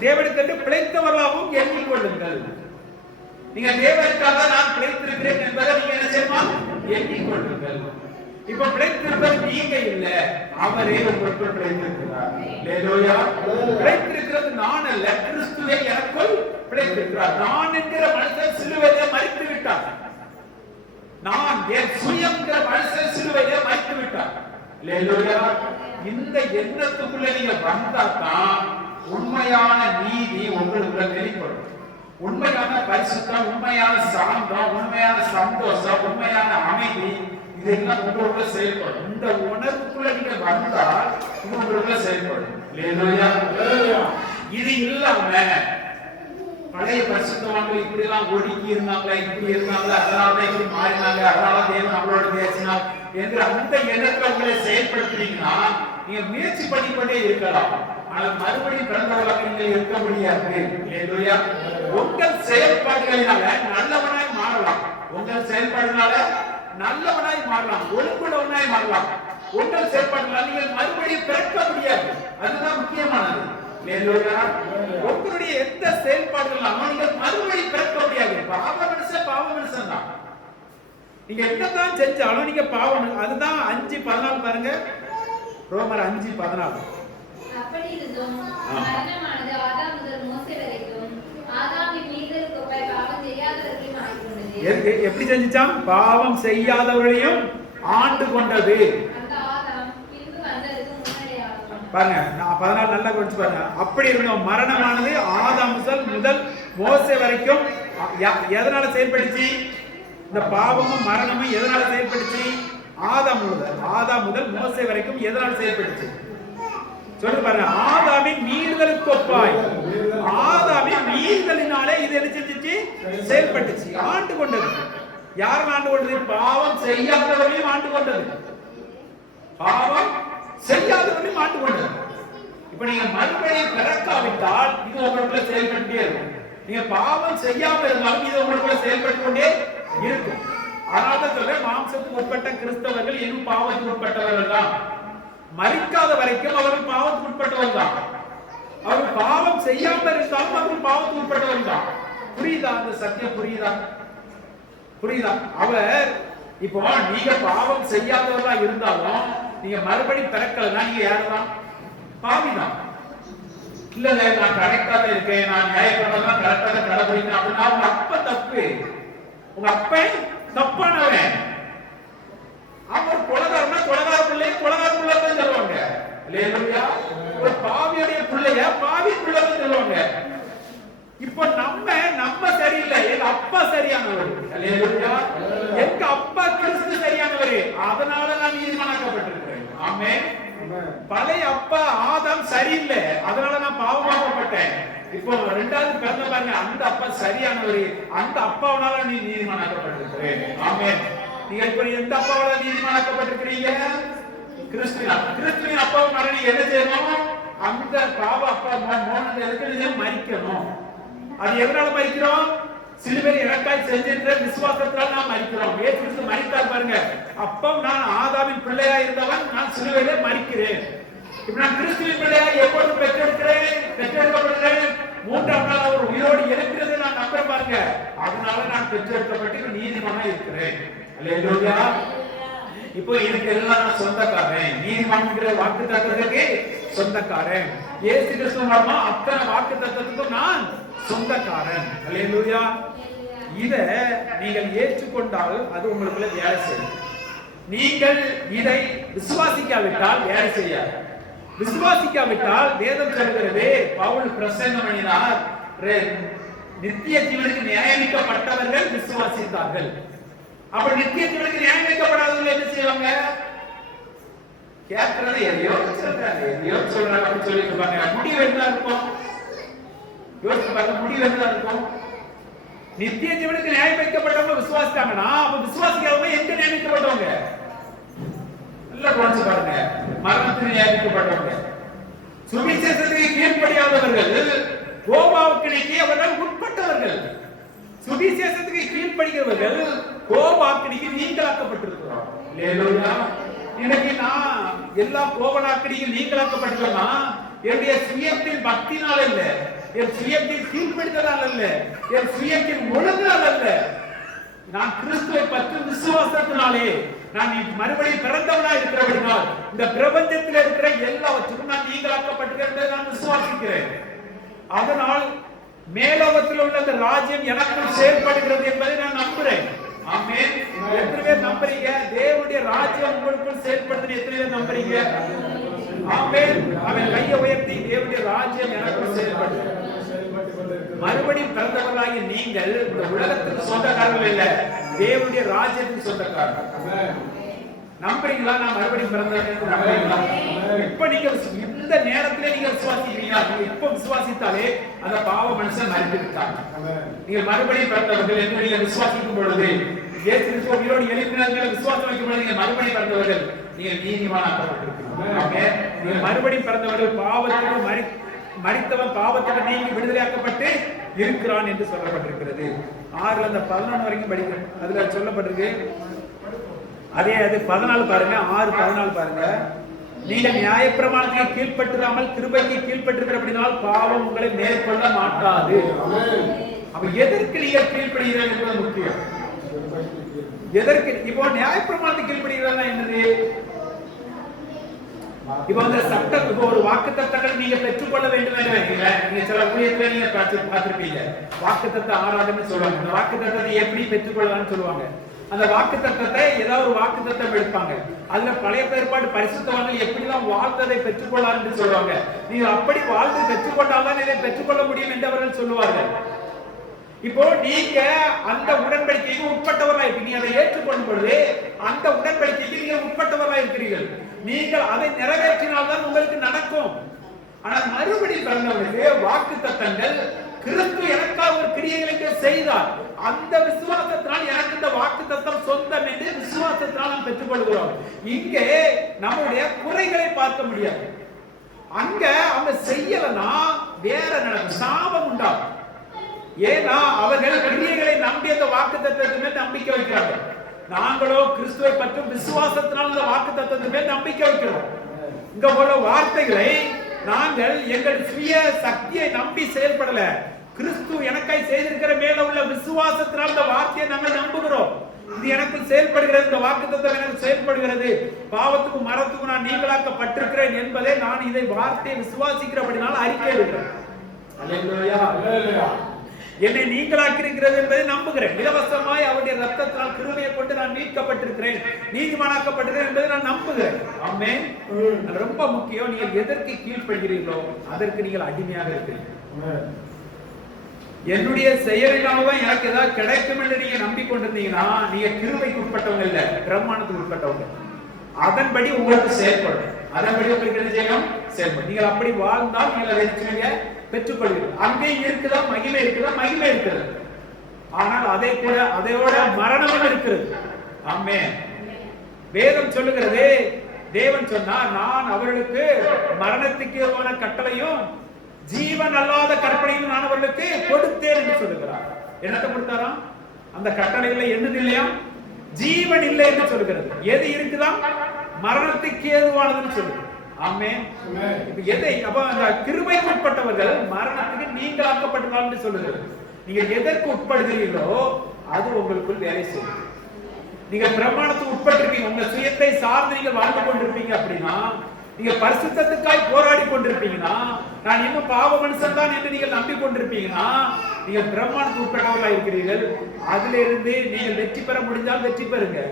தேவனுக்கென்று பிழைத்தவர்களாகவும் எண்ணிக்கொள்ளுங்கள். நீங்க தேவனுக்காக நான் பிழைத்திருக்கிறேன் என்பதை நீங்க என்ன செய்யணும்? எண்ணிக்கொள்ளுங்கள். இப்ப பிழைத்திருப்பது நீங்க இல்ல, அவரே உங்களுக்குள் பிழைத்திருக்கிறார். அல்லேலூயா. பிழைத்திருக்கிறது நான் அல்ல, கிறிஸ்துவே எனக்குள் பிழைத்திருக்கிறார். நான் என்கிற மனுஷன் சிலுவையிலே மரித்து விட்டார். நான் என் சுயம் என்கிற மனுஷன் சிலுவையிலே மரித்து விட்டார். அல்லேலூயா. இந்த எண்ணத்துக்குள்ள நீங்க வந்தாதான் உண்மையான நீதி உங்களுக்குள்ள வெளிப்படும். உண்மையான பரிசுத்தம், உண்மையான சாந்தம், உண்மையான சந்தோஷம், உண்மையான அமைதி, இதெல்லாம் உங்களுக்குள்ள செயல்படும். இந்த உணர்வுக்குள்ள நீங்க வந்தால் இது உங்களுக்குள்ள செயல்படும். அல்லேலூயா. இது இல்லாம பழைய பரிசுத்தவான்கள் இப்படி எல்லாம் ஒடுக்கி இருந்தாங்க, இப்படி இருந்தாங்க, அதனால இப்படி மாறினாங்க, அதனால தேவன் அவளோட பேசினார் என்று அந்த எண்ணத்துல உங்களை செயல்படுத்துறீங்கன்னா நீங்க முயற்சி பண்ணிக்கொண்டே இருக்கலாம். ஆனால் மறுபடியும் பிறந்தவர்களாக நீங்கள் இருக்க முடியாது. அல்லேலூயா. உங்கள் செயல்பாடுகளினால நல்லவனாய் மாறலாம். உங்கள் செயல்பாடுனால நல்லவனாய் மாறலாம், ஒழுங்குள்ளவனாய் மாறலாம். உங்கள் செயல்பாடுனால நீங்கள் மறுபடியும் பிறக்க முடியாது. அதுதான் முக்கியமானது. அல்லேலூயா. உங்களுடைய எந்த செயல்பாடுகளாலும் நீங்கள் மறுபடியும் பிறக்க முடியாது. பாவ மனுஷன் தான். நீங்க என்னதான் செஞ்சாலும் நீங்க பாவம். அதுதான் 5:14 பாருங்க. ரோமர் 5:14. அப்படி இருந்தும் மரணமானது ஆதாம் முதல் மோசே வரைக்கும் ஆதாமின் மீறுதலுக்கு ஒப்பாய் பாவம் செய்யாதவர்களையும் ஆண்டு கொண்டது. எப்படி செஞ்சுச்சாம்? பாவம் செய்யாதவர்களையும் ஆண்டு கொண்டது. அந்த ஆதாம் பின்பு வந்ததுக்கு முன்னடையாகும். பாருங்க, நான் 14 நல்லா படிச்சு பாருங்க. அப்படி இருந்தோம் மரணமானது ஆதாம் முதல் மோசே வரைக்கும் எதனால செயல்படுச்சு? இந்த பாவமும் மரணமும் எதனால செயல்படுச்சு? ஆதாம் முதல் மோசே வரைக்கும் எதனால் செயல்பட்டுச்சு சொல்லுங்க பாருங்க. ஆதாமின் மீறுதலுக்கு ஒப்பாய், ஆதாமின் மீறுதலினாலே இது என்ன செஞ்சிச்சு? செயல்பட்டுச்சு, ஆண்டு கொண்டது. யாரும் ஆண்டு கொண்டது? பாவம் செய்யாதவர்களையும் ஆண்டு கொண்டது. பாவம் செய்யாதவர்களையும் ஆண்டு கொண்டது. இப்ப நீங்க மறுபடியும் பிறக்காவிட்டால் இது உங்களுக்குள்ள செயல்பட்டே இருக்கும். நீங்க பாவம் செய்யாம இருந்தாலும் இது உங்களுக்குள்ள செயல்பட்டு கொண்டே இருக்கும். அதனால சொல்ற மாம்சத்துக்கு உட்பட்ட கிறிஸ்தவர்கள் இன்னும் பாவத்துக்கு உட்பட்டவர்கள் தான். மரிக்காத வரைக்கும் அவர்கள் பாவத்துக்கு உட்பட்டவர்கள் தான். அவர்கள் பாவம் செய்யாமல் இருந்தாலும் அவர்கள் பாவத்துக்கு உட்பட்டவர்கள் தான். புரியுதா? அந்த சத்தியம் புரியுதா? அவர் இப்போ நீங்க பாவம் செய்யாதவர்களா இருந்தாலும் நீங்க மறுபடி பிறக்கலன்னா நீங்க யாருதான்? பாவிதான். இல்லங்க நான் கரெக்டா தான் இருக்கேன், நான் நியாயப்பிரமாணம் கரெக்டா தான் கடைபிடிக்கிறேன் அப்படின்னா உங்க அப்பா தப்பு. உங்க அப்பன் தப்பானவன். அவர் கொலகாரனா கொலகார பிள்ளை கொலகார பிள்ளை தான் சொல்லுவாங்க. அல்லேலூயா. ஒரு பாவியுடைய பிள்ளைய பாவி பிள்ளை தான் சொல்லுவாங்க. இப்போ நம்ம சரியில்லை, எங்க அப்பா சரியானவர். அல்லேலூயா. எங்க அப்பா கிறிஸ்து சரியானவர், அதனால நான் நீதிமானாக்கப்பட்டிருக்கிறேன். ஆமென். பழைய அப்பா ஆதாம் சரியில்லை, அதனால நான் பாவமாக்கப்பட்டேன். இப்போ ரெண்டாவது பிறந்த பாருங்க, அந்த அப்பா சரியானவர், அந்த அப்பாவனால நீ நீதிமானாக்கப்பட்டிருக்கிறேன். ஆமென். நீங்க இப்ப எந்த அப்பாவால நீதிமானாக்கப்பட்டிருக்கிறீங்க? கிறிஸ்துவின் அப்பாவுனால நீங்க என்ன செய்யணும்? அந்த பாவ அப்பா மோனத்தை மரிக்கணும். அது எதனால மரிக்கிறோம்? சிலுவையில் எனக்காய் செஞ்சிருக்கிற விசுவாசத்தால் நாம் மரிக்கிறோம். இயேசு கிறிஸ்து மரித்தார் பாருங்க. அப்போ நான் ஆதாமின் பிள்ளையா இருந்தவன், நான் சிலுவையிலே மரிக்கிறேன். இப்ப நான் கிறிஸ்துவின் பிள்ளையா எப்பொழுது பெற்றெடுக்கப்படுகிறேன். மூன்றாம் நாள் அவர் உயிரோடு இருக்கிறது நான் நம்புறேன் பாருங்க. அதனால நான் பெற்றெடுக்கப்பட்டு நீதிமானா இருக்கிறேன். அல்லேலூயா. இப்போ இதுக்கு எல்லாம் நான் சொந்தக்காரன். நீதிமான்கிற வாக்கு தத்துவத்துக்கு சொந்தக்காரன். இயேசு கிறிஸ்து மூலமா அத்தனை வாக்கு தத்துவத்துக்கும் நான் சொந்தக்காரன். அல்லேலூயா. இத நீங்கள் ஏற்றுக்கொண்டால் அது உங்களுக்குள்ள வேலை செய்யும். நீங்கள் இதை விசுவாசிக்காவிட்டால் வேலை செய்யாது. விசுவாசிக்காவிட்டால் வேதம் சொல்கிறது, பவுல் பிரசங்கம் பண்ணினார், நித்திய ஜீவனுக்கு நியமிக்கப்பட்டவர்கள் விசுவாசித்தார்கள். அப்ப நித்திய ஜீவனுக்கு நியமிக்கப்படாதவர்கள் என்ன செய்வாங்க? கேட்கறது எதையோ சொல்றாங்க அப்படின்னு சொல்லிட்டு இருப்பாங்க. முடிவு என்ன இருக்கும்? யோசிச்சு பாருங்க, முடிவு என்ன இருக்கும்? நித்திய ஜீவனுக்கு நியாயம் வைக்கப்பட்டவங்க விசுவாசித்தாங்கன்னா அப்ப விசுவாசிக்காதவங்க எங்க நியமிக்கப்பட்டவங்க? நல்லா கவனிச்சு பாருங்க. மரணத்தில் நியமிக்கப்பட்டவங்க, சுவிசேஷத்துக்கு கீழ்ப்படியாதவர்கள், கோபாக்கினைக்கு அவர்கள் உட்பட்டவர்கள். சுவிசேஷத்துக்கு கீழ்ப்படிகிறவர்கள் கோபாக்கினைக்கு நீங்களாக்கப்பட்டிருக்கிறோம். அல்லேலூயா. இன்னைக்கு நான் எல்லா கோபனாக்கினைக்கு நீங்களாக்கப்பட்டிருக்கோம்னா என்னுடைய சுயத்தின் பக்தினால இல்ல, என் சுயத்தின் கீழ்ப்படுத்தலால் அல்ல, என் சுயத்தின் ஒழுங்கால் அல்ல, நான் கிறிஸ்துவை பற்றி விசுவாசத்தினாலே நான் மறுபடியும் பிறந்தவனா இருக்கிறபடினால் இந்த பிரபஞ்சத்தில் இருக்கிற எல்லாவற்றுக்கும் நான் நீங்களாக்கப்பட்டிருக்கிறேன் நான் விசுவாசிக்கிறேன். அதனால் மேலோகத்தில் உள்ள அந்த ராஜ்யம் எனக்குள் செயல்படுகிறது என்பதை நான் நம்புறேன். ஆமென். எத்தனை பேர் நம்புறீங்க? தேவனுடைய ராஜ்யம் உங்களுக்குள் செயல்படுது எத்தனை பேர் நம்புறீங்க? ஆமென். அவன் கையை உயர்த்தி, தேவனுடைய ராஜ்யம் எனக்குள் செயல்படுது. மறுபடியும் பிறந்தவர்களாகி நீங்கள் இந்த உலகத்துக்கு சொந்தக்காரர்கள் இல்ல, தேவனுடைய ராஜ்யத்துக்கு சொந்தக்காரர்கள். நம்புறீங்களா? நான் மறுபடியும் பிறந்தவர்கள் நம்புறீங்களா? இப்ப நீங்க இந்த நேரத்திலே நீங்க விசுவாசிக்கிறீங்களா? இப்ப விசுவாசித்தாலே அந்த பாவ மனுஷன் மறித்து விட்டாங்க. நீங்க மறுபடியும் பிறந்தவர்கள் என்று நீங்க விசுவாசிக்கும் பொழுது, இயேசு கிறிஸ்து உயிரோடு எழுப்பினார்கள் விசுவாசம் வைக்கும் பொழுது நீங்க மறுபடியும் பிறந்தவர்கள், நீங்க நீதிமானாக்கப்பட்டிருக்கிறீங்க. நீங்க மறுபடியும் பிறந்தவர்கள், பாவத்துக்கு மரித்தவன் பாவத்துக்கு நீங்கி விடுதலையாக்கப்பட்டு இருக்கிறான் என்று சொல்லப்பட்டிருக்கிறது. 6 அந்த 11 வரைக்கும் படிக்கிறேன். அதுல சொல்லப்பட்டிருக்கு. அதே அது 14 பாருங்க, 6:14 பாருங்க. நீங்கள் நியாயப்பிரமாணத்துக்கு கீழ்ப்பட்டிராமல் கிருபைக்கு கீழ்ப்பட்டிருக்கிற அப்படினால் பாவம் உங்களை மேற்கொள்ள மாட்டாது. அப்ப எதற்கு நீங்கள் கீழ்ப்படுகிறீர்கள் என்பது முக்கியம். எதற்கு? இப்போ நியாயப்பிரமாணத்துக்கு கீழ்ப்படுகிறதா என்னது? இப்போ அந்த சட்டம், இப்போ ஒரு வாக்குத்தத்தங்களை நீங்க பெற்றுக்கொள்ள வேண்டும் என்று நீங்க சில ஊழியத்துல நீங்க பார்த்திருப்பீங்க. வாக்குத்தத்த ஆராதனை சொல்லுவாங்க. அந்த வாக்குத்தத்தத்தை எப்படி பெற்றுக்கொள்ளலாம்னு சொல்லுவாங்க. அந்த வாக்குத்தத்தத்தை ஏதாவது ஒரு வாக்குத்தத்தம் எடுப்பாங்க. அதுல பழைய ஏற்பாடு பரிசுத்தவான்கள் எப்படிலாம் வாழ்ந்ததை பெற்றுக்கொள்ளலாம் என்று சொல்லுவாங்க. நீங்க அப்படி வாழ்ந்து பெற்றுக்கொண்டால்தான் இதை பெற்றுக்கொள்ள முடியும் என்று அவர்கள் சொல்லுவார்கள். இப்போ நீங்க அந்த உடன்படிக்கைக்கு உட்பட்டவர்களா இருப்பீங்க. நீங்க அதை ஏற்றுக்கொள்ளும் பொழுது அந்த உடன்படிக்கைக்கு நீங்க உட்பட்டவர்களா இருக்கிறீர்கள். நீங்கள் அதை நிறைவேற்றினால்தான் உங்களுக்கு நடக்கும். ஆனால் மறுபடியும் பிறந்தவர்களுக்கு வாக்குத்தத்தங்கள் கிறிஸ்து எனக்காக ஒரு கிரியைகளை செய்தார், அந்த விசுவாசத்தினால் எனக்கு இந்த வாக்குத்தத்தம் சொந்தம் என்று விசுவாசத்தினால் நாம் பெற்றுக்கொள்கிறோம். இங்கே நம்முடைய குறைகளை பார்க்க முடியாது. அங்க அவங்க செய்யலனா வேற நடக்கும், சாபம் உண்டாகும். ஏன்னா அவர்கள் கிரியைகளை நம்பி அந்த வாக்குத்தத்தத்தின் மேல் நம்பிக்கை வைக்கிறாங்க. நாங்களோ கிறிஸ்துவை பற்றும் விசுவாசத்தினால் அந்த வாக்குத்தத்தத்தின் மேல் நம்பிக்கை வைக்கிறோம். இங்க போல வார்த்தைகளை நாங்கள் எங்கள் சுய சக்தியை நம்பி செயல்படல, கிறிஸ்து எனக்காய் செய்திருக்கிற மேல உள்ள விசுவாசத்தினால் இந்த வார்த்தையை நாங்கள் நம்புகிறோம். இது எனக்கு செயல்படுகிறது, இந்த வாக்குத்தத்தம் எனக்கு செயல்படுகிறது, பாவத்துக்கும் மரத்துக்கும் நான் நீங்களாக்கப்பட்டிருக்கிறேன் என்பதை நான் இதை வார்த்தையை விசுவாசிக்கிறபடினால அறிக்கை எடுக்கிறேன். அல்லேலூயா. என்னை நீங்களாக்கியிருக்கிறது என்பதை நம்புகிறேன். இலவசமாய் அவருடைய ரத்தத்தினால் கிருபையை கொண்டு நான் மீட்கப்பட்டிருக்கிறேன், நீதிமானாக்கப்பட்டிருக்கிறேன் என்பதை நான் நம்புகிறேன். ஆமென். அது ரொம்ப முக்கியம். நீங்கள் எதற்கு கீழ்ப்படுகிறீர்களோ அதற்கு நீங்கள் அடிமையாக இருக்கிறீர்கள். என்னுடைய செயலினால்தான் எனக்கு ஏதாவது கிடைக்கும் என்று நீங்க நம்பிக்கொண்டிருந்தீங்கன்னா நீங்க கிருபைக்கு உட்பட்டவங்க இல்ல, பிரமாணத்துக்கு உட்பட்டவங்க. அதன்படி உங்களுக்கு செயல்படும், அதன்படி உங்களுக்கு என்ன செய்யணும், செயல்படும். நீங்கள் அப்படி வாழ்ந்தால் நீங்கள் அதை பெற்றுக்கொள்வீர்கள். அங்கேயும் இருக்குதா மகிமை இருக்குதா, மகிமை இருக்கிறது. ஆனால் அதே கூட அதையோட மரணமும் இருக்கிறது. ஆமென். வேதம் சொல்லுகிறது, தேவன் சொன்னார், நான் அவர்களுக்கு மரணத்துக்கு ஏதுவான கட்டளையும் ஜீவன் அல்லாத கற்பனையும் நான் அவர்களுக்கு கொடுத்தேன் என்று சொல்லுகிறார். என்னத்தை கொடுத்தாராம்? அந்த கட்டளைகளை என்னது இல்லையா, ஜீவன் இல்லை என்று சொல்லுகிறது. எது இருக்குதான், மரணத்துக்கு ஏதுவானதுன்னு சொல்லுது. ஆமென். எதை அப்ப அந்த கிருபைக்கு உட்பட்டவர்கள் மரணத்துக்கு நீங்கள் ஆக்கப்பட்டதால் என்று சொல்லுகிறது. நீங்க எதற்கு உட்படுகிறீர்களோ அது உங்களுக்குள் வேலை செய்யும். நீங்க பிரமாணத்துக்கு உட்பட்டிருப்பீங்க, உங்க சுயத்தை சார்ந்து நீங்கள் வாழ்ந்து கொண்டிருப்பீங்க. அப்படின்னா நீங்க பரிசுத்தத்துக்காய் போராடி கொண்டிருப்பீங்கன்னா, நான் இன்னும் பாவ மனுஷன் தான் என்று நீங்கள் நம்பிக்கொண்டிருப்பீங்கன்னா நீங்கள் பிரமாணத்துக்கு உட்பட்டவர்களாக இருக்கிறீர்கள். அதுல இருந்து நீங்கள் வெற்றி பெற முடிந்தால் வெற்றி பெறுங்க,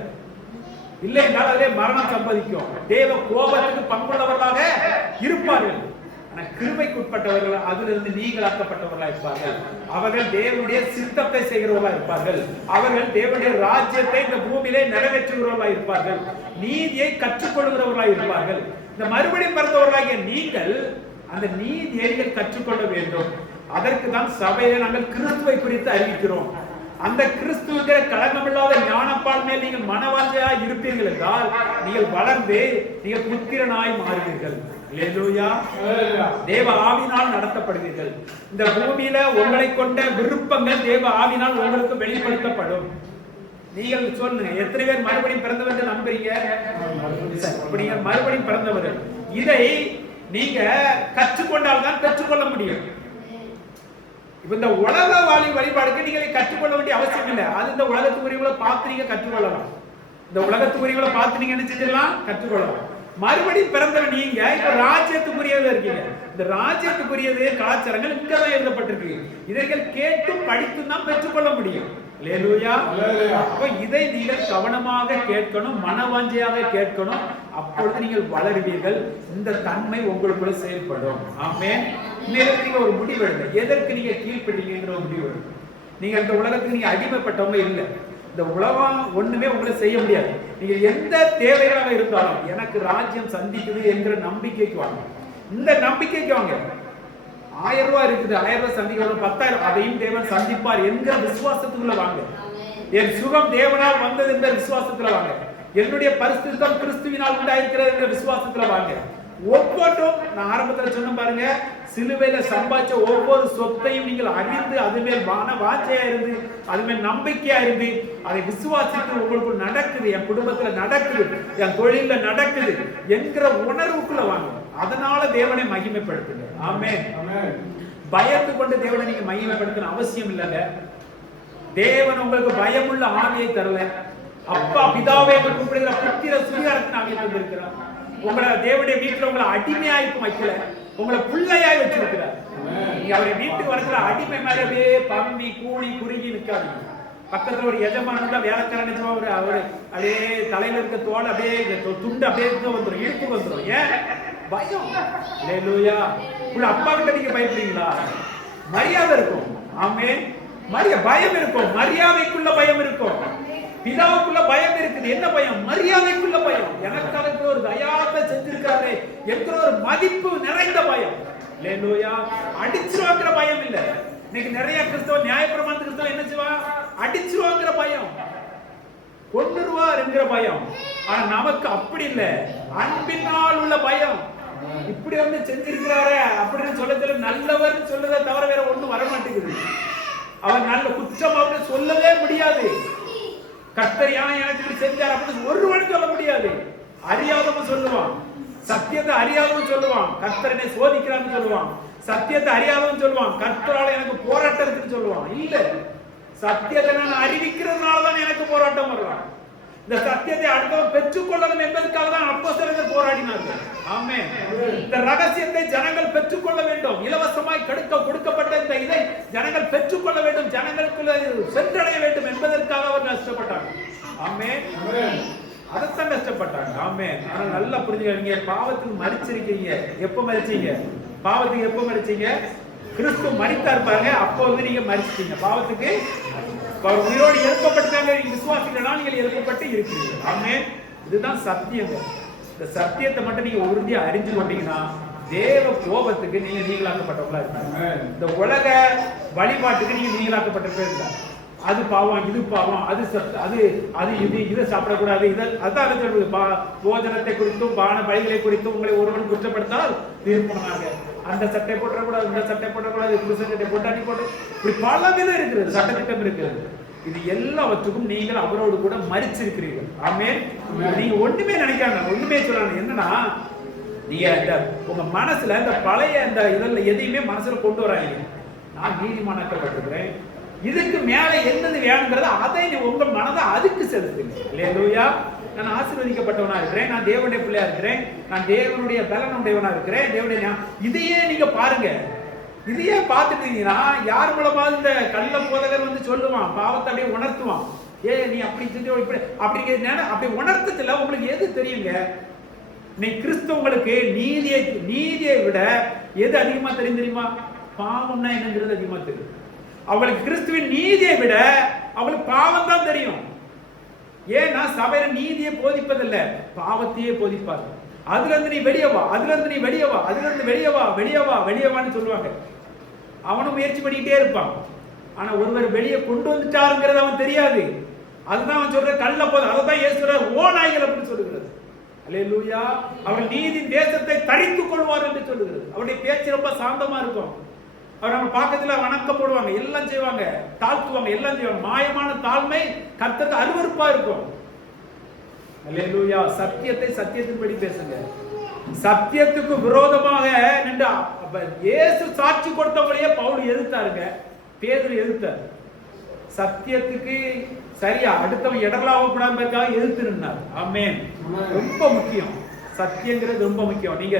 இல்லை என்றால் அதிலே மரணம் சம்பவிக்கும். தேவ கோபத்துக்கு பங்குள்ளவர்களாக இருப்பார்கள். ஆனால் கிருபைக்கு உட்பட்டவர்கள் அதிலிருந்து நீங்களாக்கப்பட்டவர்களாக இருப்பார்கள். அவர்கள் தேவனுடைய சித்தத்தை செய்கிறவர்களாக இருப்பார்கள். அவர்கள் தேவனுடைய ராஜ்யத்தை இந்த பூமியிலே நிறைவேற்றுகிறவர்களாக இருப்பார்கள். நீதியை கற்றுக்கொள்கிறவர்களாக இருப்பார்கள். இந்த மறுபடியும் பிறந்தவர்களாகிய நீங்கள் அந்த நீதியை நீங்கள் கற்றுக்கொள்ள வேண்டும். அதற்கு தான் சபையில நாங்கள் கிறிஸ்துவை குறித்து அறிவிக்கிறோம். அந்த கிறிஸ்துவின் கலங்கமில்லாத ஞானப்பால் மேல் நீங்கள் மனவாஞ்சையாய் இருப்பீர்கள் என்றால் நீங்கள் வளர்ந்து நீங்கள் புத்திரனாய் மாறுவீர்கள். அல்லேலூயா. தேவ ஆவியினால் நடத்தப்படுவீர்கள். இந்த பூமியில உங்களை கொண்ட விருப்பங்கள் தேவ ஆவியினால் உங்களுக்கு வெளிப்படுத்தப்படும். நீங்கள் சொல்லுங்க, எத்தனை பேர் மறுபடியும் பிறந்தவர்கள் நம்புறீங்க? அப்படிங்க, மறுபடியும் பிறந்தவர்கள். இதை நீங்க கற்றுக்கொண்டால் தான் பெற்றுக்கொள்ள முடியும். இப்ப இந்த உலக வழிபாடுக்கு நீங்க கற்றுக்கொள்ள வேண்டிய அவசியம் இல்லை. அது இந்த உலகத்துக்குரியவங்களை பார்த்து நீங்க கற்றுக்கொள்ளலாம். இந்த உலகத்துக்குரியவங்களை பார்த்து நீங்க என்ன செஞ்சிடலாம், கற்றுக்கொள்ளலாம். மறுபடியும் பிறந்தவன் நீங்க இப்ப ராஜ்யத்துக்குரியவர்கள் இருக்கீங்க. இந்த ராஜ்யத்துக்குரியது கலாச்சாரங்கள் இங்கதான் எழுதப்பட்டிருக்கு. இதைகள் கேட்டு படித்து தான் பெற்றுக்கொள்ள முடியும். அல்லேலூயா. அப்ப இதை நீங்கள் கவனமாக கேட்கணும், மனவாஞ்சையாக கேட்கணும். அப்பொழுது நீங்கள் வளருவீர்கள். இந்த தன்மை உங்களுக்குள்ள செயல்படும். ஆமென். நீங்க ஒரு முடிவு எடுங்க, எதற்கு நீங்க கீழ்ப்படிங்கிற ஒரு முடிவு எடுங்க. நீங்க இந்த உலகத்துக்கு நீங்க அடிமைப்பட்டவங்க இல்லை. இந்த உலகம் ஒண்ணுமே உங்களை செய்ய முடியாது. நீங்க எந்த தேவைகளாக இருந்தாலும் எனக்கு ராஜ்யம் சந்திக்குது என்கிற நம்பிக்கைக்கு வாங்க. இந்த நம்பிக்கைக்கு வாங்க. 1000 ரூபாய் இருக்குது, 1000 ரூபாய் சந்திக்க 10,000 அதையும் தேவன் சந்திப்பார் என்கிற விசுவாசத்துக்குள்ள வாங்க. என் சுகம் தேவனால் வந்தது என்ற விசுவாசத்துல வாங்க. என்னுடைய பரிசுத்தம் கிறிஸ்துவினால் உண்டாயிருக்கிறது என்ற விசுவாசத்துல வாங்க. ஒவ்வொன்றும் நான் ஆரம்பத்தில் சொன்ன பாருங்க, சிலுவையில சம்பாதிச்ச ஒவ்வொரு சொத்தையும் நீங்கள் அறிந்து அது மேல் வாஞ்சையா இருந்து அது மேல் நம்பிக்கையா இருந்து அதை விசுவாசித்து உங்களுக்கு நடக்குது, என் குடும்பத்துல நடக்குது, என் தொழில நடக்குது என்கிற உணர்வுக்குள்ள வாங்க. அதனால தேவனை மகிமைப்படுத்துங்க. ஆமென். பயந்து கொண்டு தேவனை நீங்க மகிமைப்படுத்தணும் அவசியம் இல்லைங்க. தேவன் உங்களுக்கு பயமுள்ள ஆவியை தரல. அப்பா பிதாவே என்று கூப்பிடுகிற புத்திர சுயாரத்தின் ஆவியை தந்திருக்கிறார். உங்களை தேவனுடைய வீட்டுல உங்களை அடிமையாய்க்கும் வைக்கல, உங்களை பிள்ளையாய் வச்சிருக்கிறார். நீங்க அவருடைய வீட்டுக்கு வரதுல அடிமை மேலவே பம்பி கூலி குறுகி நிற்காதீங்க. பக்கத்துல ஒரு எஜமான் தான் வேலைக்காரன் அவரு அப்படியே தலையில இருக்க தோல் அப்படியே துண்டு அப்படியே வந்துடும், இழுப்பு வந்துடும். ஏன் பயம்? அல்லேலூயா. உங்க அப்பா கிட்ட நீங்க பயப்படுறீங்களா? மரியாதை இருக்கும். ஆமென். பயம் இருக்கும், மரியாதைக்குள்ள பயம் இருக்கும். பிதாவுக்குள்ள பயம் இருக்குது. என்ன பயம்? மரியாதைக்குள்ள பயம். எனக்கு அதுக்கு ஒரு தயாரத்தை செஞ்சிருக்காரு என்கிற ஒரு மதிப்பு நிறைந்த பயம். அல்லேலூயா. அடிச்சிருவாங்கிற பயம் இல்ல. இன்னைக்கு நிறைய கிறிஸ்தவ நியாயப்பிரமாண கிறிஸ்தவ என்ன செய்வா? அடிச்சிருவாங்கிற பயம், கொன்னுருவார் என்கிற பயம். ஆனா நமக்கு அப்படி இல்ல, அன்பினால் உள்ள பயம். இப்படி வந்து செஞ்சிருக்கிறாரு அப்படின்னு சொல்ல நல்லவர் சொல்லதை தவிர வேற ஒண்ணும் வர மாட்டேங்குது. அவர் நல்ல குற்றம் அப்படின்னு சொல்லவே முடியாது. கர்த்தர் எனக்கு செஞ்சார் அப்படின்னு ஒருவன் சொல்ல முடியாது. அறியாதவன் சொல்லுவான், சத்தியத்தை அறியாதவன் சொல்லுவான், கர்த்தர் என்னை சோதிக்கிறான்னு சொல்லுவான். சத்தியத்தை அறியாதவன் சொல்லுவான், கர்த்தரால எனக்கு போராட்டம் இருக்குன்னு சொல்லுவான். இல்ல, சத்தியத்தை நான் அறிவிக்கிறதுனாலதான் எனக்கு போராட்டம் வரலாம். இந்த சத்தியத்தை அடுத்தவன் பெற்றுக்கொள்ளணும் என்பதற்காக தான் அப்போஸ்தலர்கள் போராடினார்கள். ஆமென். இந்த ரகசியத்தை ஜனங்கள் பெற்றுக்கொள்ள வேண்டும். இலவசமாய் கொடுக்கப்பட்ட இந்த இதை ஜனங்கள் பெற்றுக்கொள்ள வேண்டும், ஜனங்களுக்குள்ள சென்றடைய வேண்டும் என்பதற்காக அவர்கள் கஷ்டப்பட்டாங்க. ஆமென். அதைத்தான் கஷ்டப்பட்டாங்க. ஆமென். ஆனா நல்லா புரிஞ்சுக்கீங்க, பாவத்துக்கு மரிச்சிருக்கீங்க. எப்ப மரிச்சீங்க? பாவத்துக்கு எப்ப மரிச்சீங்க? கிறிஸ்து மரித்தார் பாருங்க, அப்போ வந்து நீங்க மரிச்சிட்டீங்க. பாவத்துக்கு உயிரோடு எழுப்பப்பட்டாங்க. நீங்க விசுவாசிக்கிறனா நீங்கள் எழுப்பப்பட்டு இருக்கிறீங்க. ஆமென். இதுதான் சத்தியம். இந்த சத்தியத்தை மட்டும் நீங்க உறுதியா அறிஞ்சு கொண்டீங்கன்னா தேவ கோபத்துக்கு நீங்க நீங்களாக்கப்பட்டவங்களா இருக்காங்க. இந்த உலக வழிபாட்டுக்கு நீங்க நீங்களாக்கப்பட்டிருப்பீங்க. அது பாவம், இது பாவம், அது அது அது இது இதை சாப்பிடக்கூடாது, இதை அதான் சொல்றது. போஜனத்தை குறித்தும் பான பலிகளை குறித்தும் உங்களை ஒருவன் குற்றப்படுத்தால் தீர்ப்பனாக அந்த சட்டை போட்டக்கூடாது, இந்த சட்டை போட்டக்கூடாது, புருஷ சட்டை போட்டாடி போட்டு, இப்படி பல விதம் இருக்கிறது, சட்டத்திட்டம் இருக்கிறது. இது எல்லாவற்றுக்கும் நீங்கள் அவரோடு கூட மரிச்சிருக்கிறீர்கள். ஆமென். நீங்க ஒண்ணுமே நினைக்காங்க, ஒண்ணுமே சொல்றாங்க. என்னன்னா நீங்க இந்த உங்க மனசுல இந்த பழைய இந்த இதெல்லாம் எதையுமே மனசுல கொண்டு வராங்க. நான் நீதிமானாக்கப்பட்டிருக்கிறேன், இதுக்கு மேல என்னது வேணுங்கிறத அதை உங்க மனதை அதுக்கு செலுத்துங்க. அல்லேலூயா. நான் ஆசீர்வதிக்கப்பட்டவனா இருக்கிறேன், நான் தேவனுடைய பிள்ளையா இருக்கிறேன், நான் தேவனுடைய பலனுடையவனா இருக்கிறேன், தேவனுடைய இதையே நீங்க பாருங்க. இதையே பார்த்துட்டீங்கன்னா யார் மூலமா இந்த கள்ள போதகர் வந்து சொல்லுவான், பாவத்தை அப்படியே உணர்த்துவான். நீ அப்படி செஞ்சு அப்படிங்கிறது அப்படி உணர்த்தத்துல உங்களுக்கு எது தெரியுங்க? நீ கிறிஸ்தவங்களுக்கு நீதியை விட எது அதிகமா தெரியுமா? பாவம்னா என்னங்கிறது அதிகமா தெரியும். அவளுக்கு கிறிஸ்துவின் நீதியை விட அவளுக்கு பாவம் தான் தெரியும். ஏன்னா சபையில நீதியை போதிப்பதில்ல, பாவத்தையே போதிப்பார். அதுல இருந்து நீ வெளியவா, அதுல இருந்து நீ வெளியவா, அதுல இருந்து வெளியவா, வெளியவா, வெளியவான்னு சொல்லுவாங்க. அவனும் முயற்சி பண்ணிக்கிட்டே இருப்பான். ஆனா ஒருவர் வெளியே கொண்டு வந்துட்டாருங்கிறது அவன் தெரியாது. அதுதான் அவன் சொல்ற கள்ள போதும். அதான் இயேசு ஓ நாய்கள் அப்படின்னு சொல்லுகிறது. அல்லேலூயா. அவர்கள் நீதி தேசத்தை தரித்துக் கொள்வார் என்று சொல்லுகிறது. அவருடைய பேச்சு ரொம்ப சாந்தமா இருக்கும். அவர் நம்ம பக்கத்துல வணக்கம் போடுவாங்க, எல்லாம் செய்வாங்க, தாழ்த்துவாங்க, எல்லாம் செய்வாங்க. மாயமான தாழ்மை கர்த்தருக்கு அருவருப்பா இருக்கும். அல்லேலூயா. சத்தியத்தை சத்தியத்தின்படி பேசுங்க. சத்தியத்துக்கு விரோதமாக நின்று இயேசு சாட்சி கொடுத்தவங்களையே பவுல் எதிர்த்தாருங்க, பேதுரு எதிர்த்தார். சத்தியத்துக்கு சரியா அடுத்தவன் இடலாவக்கூடாதுக்காக எதிர்த்து நின்றார். ஆமென். ரொம்ப முக்கியம். சத்தியங்கிறது ரொம்ப முக்கியம். நீங்க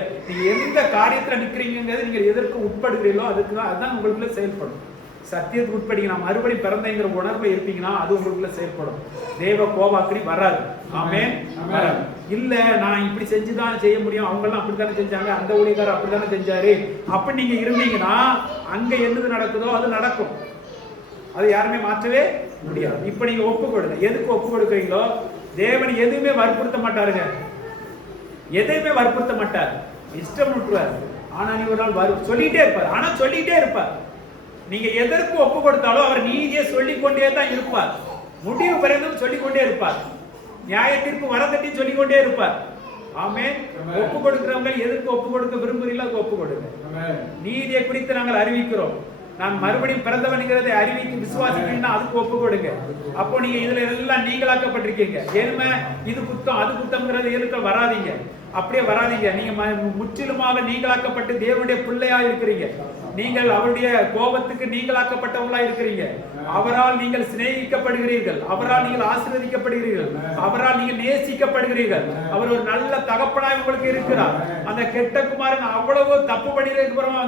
எந்த காரியத்துல நிக்கிறீங்கிறது நீங்க எதற்கு உட்படுகிறீங்களோ அதுதான் உங்களுக்குள்ள செயல்படும். சத்தியத்துக்கு உட்படுங்க. நான் மறுபடியும் பிறந்தங்கிற உணர்வு இருப்பீங்கன்னா அது உங்களுக்குள்ள செயல்படும். தேவ கோபாக்கினி வராது. ஆமென். இல்ல நான் இப்படி செஞ்சுதான் செய்ய முடியும், அவங்க எல்லாம் அப்படித்தானே செஞ்சாங்க, அந்த ஊழியக்காரர் அப்படித்தானே செஞ்சாரு அப்படி நீங்க இருந்தீங்கன்னா அங்க என்னது நடக்குதோ அது நடக்கும். அது யாருமே மாற்றவே முடியாது. இப்ப நீங்க ஒப்பு கொடுங்க. எதுக்கு ஒப்பு கொடுக்குறீங்களோ தேவன் எதுவுமே வற்புறுத்த மாட்டாருங்க, எதையுமே வற்புறுத்த மாட்டார், இஷ்டம் விட்டுருவார். ஆனா நீ ஒரு நாள் சொல்லிட்டே இருப்பார். ஆனா சொல்லிட்டே இருப்பார். நீங்க எதற்கு ஒப்பு கொடுத்தாலும் அவர் நீதியை சொல்லிக்கொண்டே தான் இருப்பார். முடிவு பரிந்தும் சொல்லிக்கொண்டே இருப்பார். நியாய தீர்ப்பு வரதட்டி சொல்லிக்கொண்டே இருப்பார். ஆமென். ஒப்பு கொடுக்கிறவங்க எதற்கு ஒப்பு கொடுக்க விரும்புகிறீங்களோ அதுக்கு ஒப்பு கொடுங்க. நீதியை குறித்து நாங்கள் அறிவிக்கிறோம், நான் மறுபடியும் பிறந்தவன்கிறதை அறிவித்து விசுவாசிக்கிறீங்கன்னா அதுக்கு ஒப்பு கொடுங்க. அப்போ நீங்க இதுல எல்லாம் நீங்களாக்கப்பட்டிருக்கீங்க. ஏன்மே இது குத்தம் அது குத்தம்ங்கிறது எதுக்கு வராதீங்க, அப்படியே வராதீங்க. நீங்க முற்றிலுமாக நீங்களாக்கப்பட்டு தேவனுடைய பிள்ளையா இருக்கிறீங்க. நீங்கள் அவருடைய கோபத்துக்கு நீங்களாக்கப்பட்டவங்களா இருக்கிறீங்க. அவரால் நீங்கள் சிநேகிக்கப்படுகிறீர்கள், அவரால் நீங்கள் ஆசீர்வதிக்கப்படுகிறீர்கள், அவரால் நீங்கள் நேசிக்கப்படுகிறீர்கள். அவர் ஒரு நல்ல தகப்பனாய் உங்களுக்கு இருக்கிறார். அந்த கெட்ட குமாரன் அவ்வளவு தப்பு பண்ணிட்டு